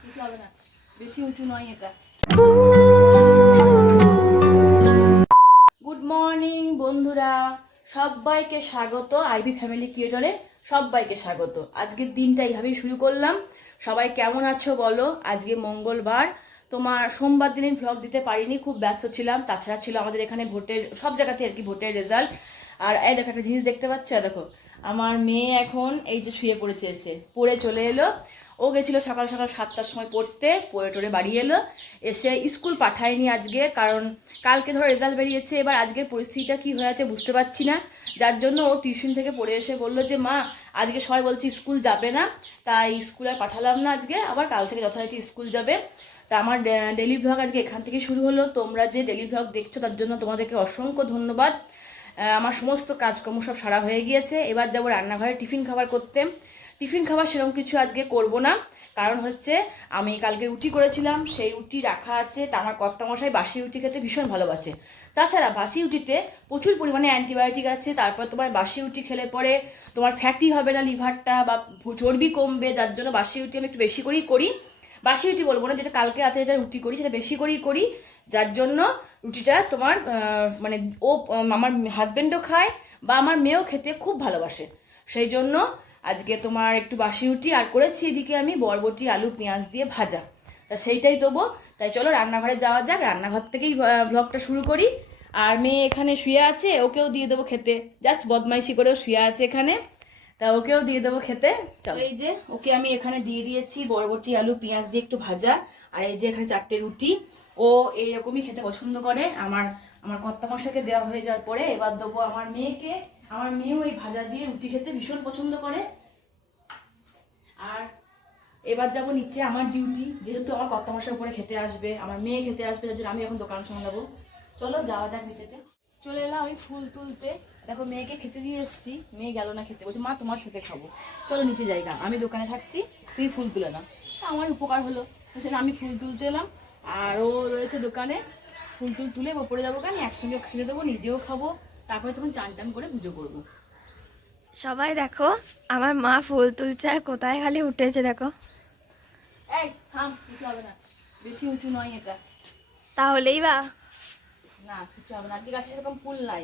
কিছু হবে না, বেশি উঁচু নয় এটা। গুড মর্নিং বন্ধুরা, সবাইকে স্বাগত আইভি ফ্যামিলি ক্রিয়েটরে। সবাইকে স্বাগত। আজকের দিনটা এইভাবেই শুরু করলাম। সবাই কেমন আছো বলো। আজকে মঙ্গলবার, তোমার সোমবার দিনে ভ্লগ দিতে পারিনি, খুব ব্যস্ত ছিলাম। তাছাড়া ছিল আমাদের এখানে ভোটের, সব জায়গাতে আর কি ভোটের রেজাল্ট। আর এই দেখো একটা জিনিস দেখতে পাচ্ছ, দেখো আমার মেয়ে এখন এই যে শুয়ে পড়েছে, এসে পড়ে চলে এলো। ও গেছিলো সকাল সকাল 7টার সময় পড়তে, পড়ে টোরে বাড়ি এলো। এসে স্কুল পাঠায়নি আজকে, কারণ কালকে ধরো রেজাল্ট বেরিয়েছে। এবার আজকের পরিস্থিতিটা কী হয়ে আছে বুঝতে পারছি না, যার জন্য ও টিউশন থেকে পড়ে এসে বললো যে মা আজকে সবাই বলছে স্কুল যাবে না, তাই স্কুল আর পাঠালাম না আজকে, আবার কাল থেকে যথারীতি স্কুল যাবে। তা আমার ডেলি ভ্লগ আজকে এখান থেকে শুরু হলো। তোমরা যে ডেলি ভ্লগ দেখছো তার জন্য তোমাদেরকে অসংখ্য ধন্যবাদ। আমার সমস্ত কাজকর্ম সব সারা হয়ে গিয়েছে। এবার যাবো রান্নাঘরে টিফিন খাবার করতে। টিফিন খাবার সেরকম কিছু আজকে করব না, কারণ হচ্ছে আমি কালকে রুটি করেছিলাম, সেই রুটি রাখা আছে। তা আমার কর্তামশাই বাসি রুটি খেতে ভীষণ ভালোবাসে। তাছাড়া বাসি রুটিতে প্রচুর পরিমাণে অ্যান্টিবায়োটিক আছে। তারপর তোমার বাসি রুটি খেলে পরে তোমার ফ্যাটি হবে না লিভারটা, বা চর্বি কমবে, যার জন্য বাসি রুটি আমি একটু বেশি করেই করি। বাসি রুটি বলবো না, যেটা কালকে রাতে যেটা রুটি করি সেটা বেশি করেই করি, যার জন্য রুটিটা তোমার মানে ও আমার হাজব্যান্ডও খায় বা আমার মেয়েও খেতে খুব ভালোবাসে। সেই জন্য আজকে তোমার একটু বাসি রুটি আর করেছি এদিকে আমি বরবটি আলু পেঁয়াজ দিয়ে ভাজা। তা সেইটাই দেবো। তাই চলো রান্নাঘরে যাওয়া যাক, রান্নাঘর থেকেই ব্লগটা শুরু করি। আর মেয়ে এখানে শুয়ে আছে, ওকেও দিয়ে দেবো খেতে, জাস্ট বদমাইশি করেও শুয়ে আছে এখানে, তা ওকেও দিয়ে দেবো খেতে। চলো, এই যে ওকে আমি এখানে দিয়ে দিয়েছি বরবটি আলু পেঁয়াজ দিয়ে একটু ভাজা, আর এই যে এখানে 4টে রুটি। ও এইরকমই খেতে পছন্দ করে। আমার কর্তামশাইকে দেওয়া হয়ে যাওয়ার পরে এবার দেবো আমার মেয়েকে। আমার মেয়েও এই ভাজা দিয়ে রুটি খেতে ভীষণ পছন্দ করে। আর এবার যাব নিচে আমার ডিউটি, যেহেতু আমার কর্তামশাই উপরে খেতে আসবে, আমার মেয়ে খেতে আসবে, যার জন্য আমি এখন দোকান সামলাবো। চলো যাওয়া যাক নিচেতে। চলে এলাম আমি ফুল তুলতে। দেখো মেয়েকে খেতে দিয়ে এসেছি, মেয়ে গেল না খেতে, বলছে মা তোমার সাথে খাবো, চলো নিচে জায়গা, আমি দোকানে থাকছি, তুই ফুল তুলে না। আমার উপকার হলো, বলছে আমি ফুল তুলতে এলাম আর ও রয়েছে দোকানে। ফুল তুলে ওপরে যাবো, কেন একসঙ্গে খেতে দেবো, নিজেও খাবো, তারপরে তখন চান টান করে পুজো করবো। সবাই দেখো আমার মা ফুল তুলছে আর কোথায় খালি উঠেছে দেখো। এই থাম, কিছু হবে না, বেশি উঁচু নয় এটা। তাহলেই বা না কিছু হবে না, আজকে গাছে সেরকম ফুল নাই,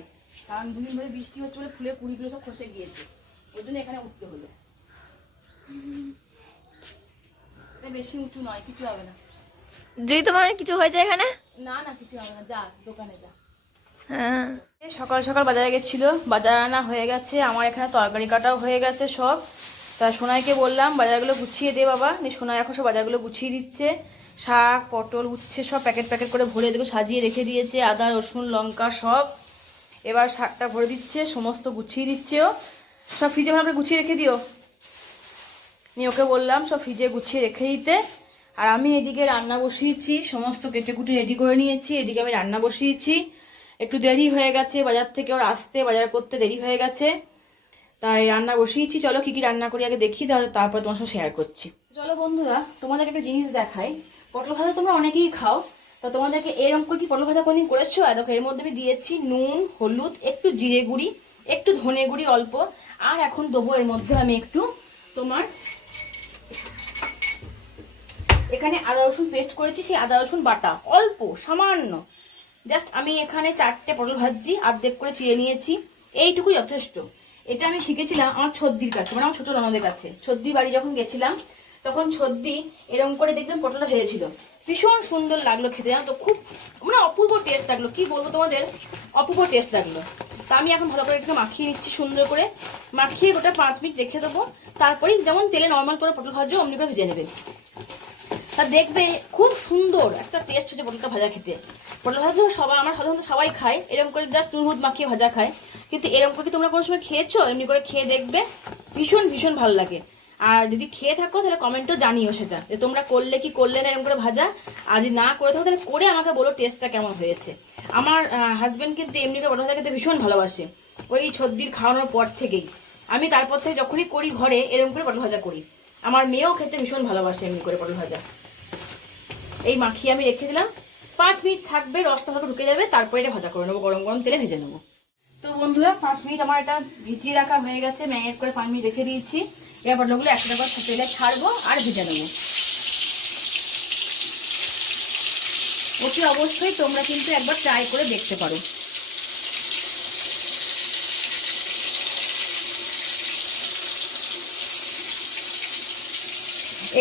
কারণ 2 দিন ধরে বৃষ্টি হচ্ছে বলে ফুলের কুড়িগুলো সব খসে গিয়েছে, ওই জন্য এখানে উঠতে হলো। এটা বেশি উঁচু নয়, কিছু হবে না। যদি তোমার কিছু হয়ে যায় এখানে? না না কিছু হবে না, যা দোকানে যা। হ্যাঁ, সকাল সকাল বাজারে গেছিল, বাজার আনা হয়ে গেছে, আমার এখানে তরকারি কাটাও হয়ে গেছে সব। তা সোনাইকে বললাম বাজারগুলো গুছিয়ে দে বাবা, সোনাই এখন সব বাজারগুলো গুছিয়ে দিচ্ছে। শাক পটল উচ্ছে সব প্যাকেট প্যাকেট করে ভরে দেখো সাজিয়ে রেখে দিয়েছে, আদা রসুন লঙ্কা সব। এবার শাকটা ভরে দিচ্ছে, সমস্ত গুছিয়ে দিচ্ছে ও। সব ফ্রিজে ভাবে গুছিয়ে রেখে দিও। নিয়ে ওকে বললাম সব ফ্রিজে গুছিয়ে রেখে দিতে। আর আমি এদিকে রান্না বসিয়েছি, সমস্ত কেটে কুটে রেডি করে নিয়েছি, এদিকে আমি রান্না বসিয়েছি। একটু দেরি হয়ে গেছে, বাজার থেকে ওর আসতে, বাজার করতে দেরি হয়ে গেছে, তাই রান্না বসিয়েছি। চলো কি কি রান্না করি আগে দেখি, তারপর তোমার সাথে শেয়ার করছি। চলো বন্ধুরা, তোমাদেরকে একটা জিনিস দেখাই। পটল ভাজা তোমরা অনেকেই খাও, তো তোমাদেরকে এরকম করে কি পটল ভাজা কোনদিন করেছো? আর দেখো এর মধ্যে আমি দিয়েছি নুন হলুদ, একটু জিরে গুঁড়ি, একটু ধনে গুঁড়ি অল্প, আর এখন দেবো এর মধ্যে আমি একটু তোমার এখানে আদা রসুন পেস্ট করেছি, সেই আদা রসুন বাটা অল্প সামান্য। জাস্ট আমি এখানে 4টে পটল ভাজছি, অর্ধেক করে চিড়ে নিয়েছি, এইটুকুই যথেষ্ট। এটা আমি শিখেছিলাম আমার ছদ্দির কাছে, মানে আমার ছোটো ননদের কাছে। ছদ্দি বাড়ি যখন গেছিলাম তখন ছদ্দি এরকম করে দেখলাম পটলটা ভেজেছিল, ভীষণ সুন্দর লাগলো খেতে, জানো তো, খুব মানে অপূর্ব টেস্ট লাগলো, কি বলবো তোমাদের, অপূর্ব টেস্ট লাগলো। তা আমি এখন ভালো করে এটাকে মাখিয়ে নিচ্ছি, সুন্দর করে মাখিয়ে গোটা 5 মিনিট রেখে দেবো। তারপরেই যেমন তেলে নর্মাল করে পটল ভাজো অমনি করে ভেজে নেবে, তা দেখবে খুব সুন্দর একটা টেস্ট হচ্ছে পটলটা ভাজা খেতে। পটল ভাজা সবাই, আমার সাধারণত সবাই খায় এরকম করে, জাস্ট নুন হলুদ মাখিয়ে ভাজা খায়, কিন্তু এরকম করে কি তোমরা কোনো সময় খেয়েছো? এমনি করে খেয়ে দেখবে, ভীষণ ভীষণ ভালো লাগে। আর যদি খেয়ে থাকো তাহলে কমেন্টও জানিও সেটা, যে তোমরা করলে কি করলে না এরকম করে ভাজা। আর যদি না করে থাকো তাহলে করে আমাকে বলো টেস্টটা কেমন হয়েছে। আমার হাজব্যান্ড কিন্তু এমনি করে পটল ভাজা খেতে ভীষণ ভালোবাসে, ওই ছদ্দির খাওয়ানোর পর থেকেই। আমি তারপর থেকে যখনই করি ঘরে এরকম করে পটল ভাজা করি। আমার মেয়েও খেতে ভীষণ ভালোবাসে এমনি করে পটল ভাজা। এই মাখিয়ে আমি রেখে দিলাম, 5 মিনিট থাকবে, রসটা ভালো ঢুকে যাবে, তারপরে এটা ভাজা করে নেবো, গরম গরম তেলে ভেজে নেবো। তো বন্ধুরা 5 মিনিট আমার এটা ভিজিয়ে রাখা হয়ে গেছে, ম্যারিনেট করে 5 মিনিট রেখে দিয়েছি। এবার পটলগুলো একটা করে তেলে ছাড়বো আর ভেজে নেবো। অতি অবশ্যই তোমরা কিন্তু একবার ট্রাই করে দেখতে পারো।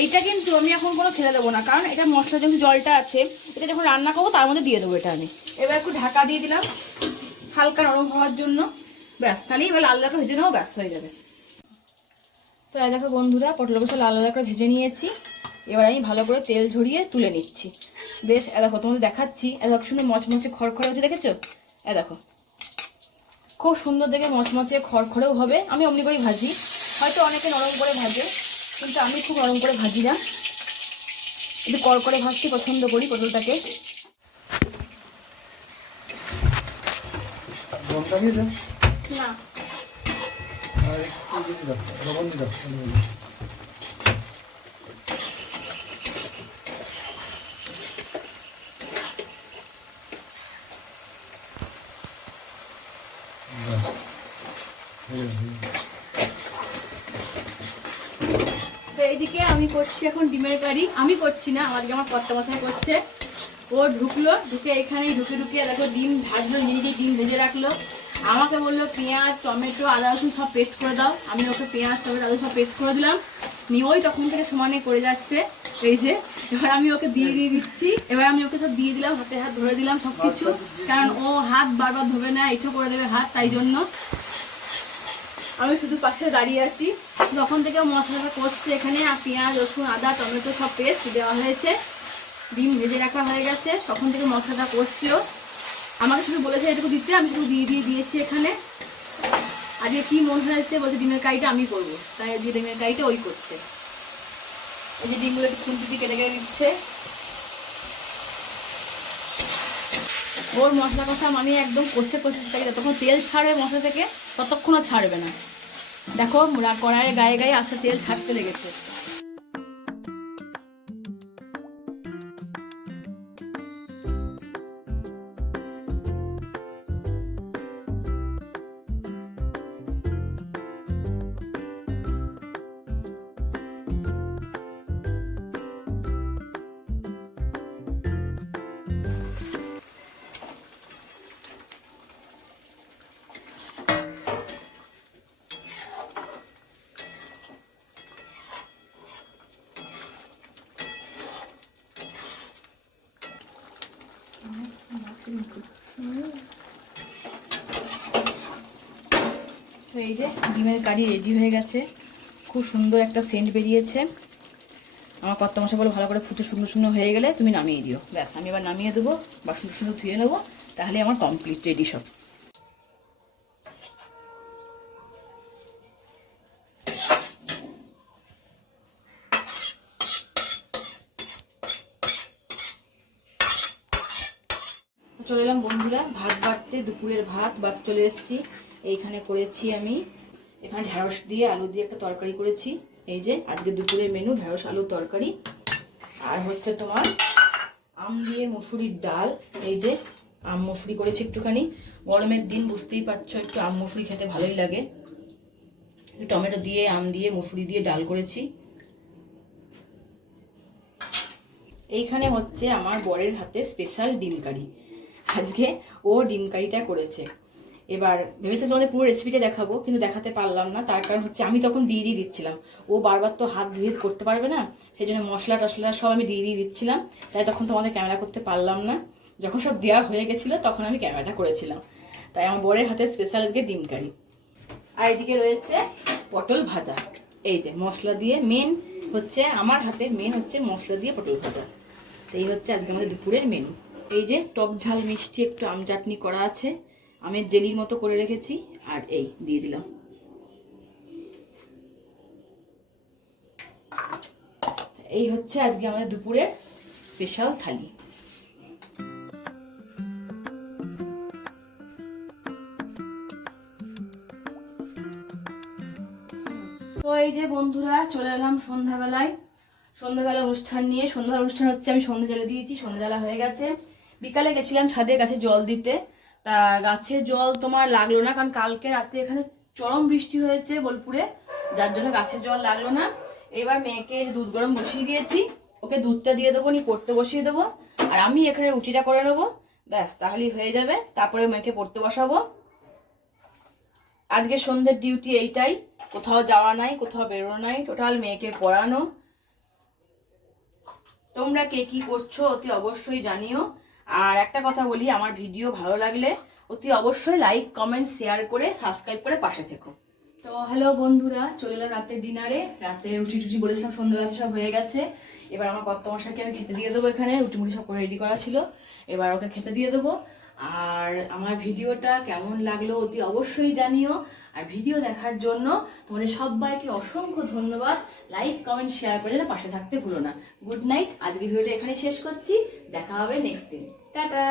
এইটা কিন্তু আমি এখন কোনো ফেলে দেবো না, কারণ এটা মশলা যখন জলটা আছে, এটা যখন রান্না করবো তার মধ্যে দিয়ে দেবো এটা আমি। এবার একটু ঢাকা দিয়ে দিলাম হালকা নরম হওয়ার জন্য, ব্যাস তাহলেই এবার লাল লাল করে ভেজে নেবো, ব্যাস হয়ে যাবে। তো এই দেখো বন্ধুরা, পটলগুলো সব লাল লাল করে ভেজে নিয়েছি। এবার আমি ভালো করে তেল ঝরিয়ে তুলে নিচ্ছি। বেশ দেখো তোমাদের দেখাচ্ছি, এত সুন্দর মচমচে খড়খড়ে হচ্ছে, দেখেছো? দেখো খুব সুন্দর দেখে মচমচে খড়খড়েও হবে। আমি অমনি করেই ভাজি, হয়তো অনেকে নরম করে ভাজে, কিন্তু আমি খুব নরম করে ভাজি না, একটু কড়কড়ে ভাজতে পছন্দ করি পটলটাকে। না তো এইদিকে আমি করছি এখন ডিমের কারি। আমি করছি না, আমার কর্তামশাই করছে। ও ঢুকলো, ঢুকে এখানেই ঢুকে দেখো ডিম ভাজলো, নিজে ডিম ভেজে রাখলো। আমাকে বললো পেঁয়াজ টমেটো আদা রসুন সব পেস্ট করে দাও। আমি ওকে পেঁয়াজ টমেটো আদা সব পেস্ট করে দিলাম। নিয়ে ওই তখন থেকে সমানে করে যাচ্ছে। এই যে এবার আমি ওকে দিয়ে দিচ্ছি। এবার আমি ওকে সব দিয়ে দিলাম, হাতে হাত ধরে দিলাম সব কিছু, কারণ ও হাত বারবার ধোবে না, এঁঠো করে দেবে হাত, তাই জন্য আমি শুধু পাশে দাঁড়িয়ে আছি। তখন থেকে মশলাটা কষছে এখানে, আর পেঁয়াজ রসুন আদা টমেটো সব পেস্ট দেওয়া হয়েছে, ডিম ভেজে রাখা হয়ে গেছে। তখন থেকে মশলাটা কষছিল, আমাকে শুধু বলেছে এটুকু দিতে, আমি শুধু দিয়েছি এখানে। আজকে কি মন হয়েছে বলছে ডিমের কারিটা আমি করবো, তাই আজকে ডিমের কারিটা ওই করছে। এই যে ডিমগুলো একটু খুন্তি দিয়ে কেটে কেটে দিচ্ছে। ওর মশলা কষা মানে একদম কষে থাকে, যতক্ষণ তেল ছাড়বে মশলা থেকে ততক্ষণও ছাড়বে না। দেখো কড়াইয়ের গায়ে গায়ে আস্তে তেল ছাড়তে লেগেছে। তো এই যে ডিমের কারি রেডি হয়ে গেছে, খুব সুন্দর একটা সেন্ট বেরিয়েছে। আমার কর্তামশাই বলে ভালো করে ফুটে সুন্দর সুন্দর হয়ে গেলে তুমি নামিয়ে দিও, ব্যাস আমি এবার নামিয়ে দেবো বা সুন্দর সুন্দর ধুয়ে নেবো, তাহলে আমার কমপ্লিট রেডি সব। চলে এলাম বন্ধুরা ভাত বাড়তে, দুপুরের ভাত বাড়তে চলে এসেছি। এইখানে করেছি আমি, এখানে ঢেঁড়স দিয়ে আলু দিয়ে একটা তরকারি করেছি। এই যে আজকে দুপুরের মেনু ঢেঁড়স আলুর তরকারি, আর হচ্ছে তোমার আম দিয়ে মসুরির ডাল। এই যে আম মসুরি করেছি একটুখানি, গরমের দিন বুঝতেই পারছো, একটু আম মসুরি খেতে ভালোই লাগে। টমেটো দিয়ে আম দিয়ে মসুরি দিয়ে ডাল করেছি। এইখানে হচ্ছে আমার বরের হাতে স্পেশাল ডিম কারি, আজকে ও ডিম কারিটা করেছে। এবার ভেবেছিলাম তোমাদের পুরো রেসিপিটা দেখাবো, কিন্তু দেখাতে পারলাম না, তার কারণ হচ্ছে আমি তখন দিয়ে দিচ্ছিলাম। ও বারবার তো হাত ধুয়ে করতে পারবে না, সেই জন্য মশলা টশলা সব আমি দিয়ে দিচ্ছিলাম, তাই তখন তোমাদের ক্যামেরা করতে পারলাম না। যখন সব দেওয়া হয়ে গেছিলো তখন আমি ক্যামেরাটা করেছিলাম। তাই আমার বরের হাতে স্পেশাল আজকে ডিম কারি। আর এদিকে রয়েছে পটল ভাজা। এই যে মশলা দিয়ে মেন হচ্ছে আমার হাতে, মেন হচ্ছে মশলা দিয়ে পটল ভাজা। এই হচ্ছে আজকে আমাদের দুপুরের মেনু। এই যে টক ঝাল মিষ্টি একটু আম চাটনি করা আছে, আমের জেলির মতো করে রেখেছি, আর এই দিয়ে দিলাম। এই হচ্ছে আজকে আমাদের দুপুরের স্পেশাল থালি। তো এই যে বন্ধুরা চলে এলাম সন্ধ্যাবেলায়, সন্ধ্যাবেলা অনুষ্ঠান নিয়ে। সন্ধ্যাবেলা অনুষ্ঠান হচ্ছে, আমি সন্ধ্যা জ্বালা দিয়েছি, সন্ধ্যা জ্বালা হয়ে গেছে। বিকালে গেছিলাম ছাদে গাছে জল দিতে, তা গাছে জল তোমার লাগলো না, কারণ কালকে রাতে এখানে চরম বৃষ্টি হয়েছে বোলপুরে, যার জন্য গাছের জল লাগলো না। এবার মেয়েকে দুধ গরম বসিয়ে দিয়েছি, ওকে দুধটা দিয়ে দেবো, নি পড়তে বসিয়ে দেবো, আর আমি এখানে রুটিটা করে নেবো, ব্যাস তাহলেই হয়ে যাবে। তারপরে মেয়েকে পড়তে বসাবো। আজকে সন্ধ্যের ডিউটি এইটাই, কোথাও যাওয়া নাই, কোথাও বেরোনো নাই, টোটাল মেয়েকে পড়ানো। তোমরা কে কি করছো অতি অবশ্যই জানিও। আর একটা কথা বলি, আমার ভিডিও ভালো লাগলে অতি অবশ্যই লাইক কমেন্ট শেয়ার করে সাবস্ক্রাইব করে পাশে থেকো। তো হ্যালো বন্ধুরা, চলে এলাম রাতের ডিনারে। রাতে রুটি টুটি বলেছিলাম, সন্ধ্যাবেলা সব হয়ে গেছে। এবার আমার কর্তামশাইকে আমি খেতে দিয়ে দেবো। এখানে রুটি মুটি সব করে রেডি করা ছিল, এবার ওকে খেতে দিয়ে দেবো। আর আমার ভিডিওটা কেমন লাগলো অতি অবশ্যই জানিও। আর ভিডিও দেখার জন্য তোমাদের সবাইকে অসংখ্য ধন্যবাদ। লাইক কমেন্ট শেয়ার করে যেন পাশে থাকতে ভুলো না। Good night. আজকে ভিডিওটা এখানে শেষ করছি, দেখা হবে নেক্সট দিন। টাটা।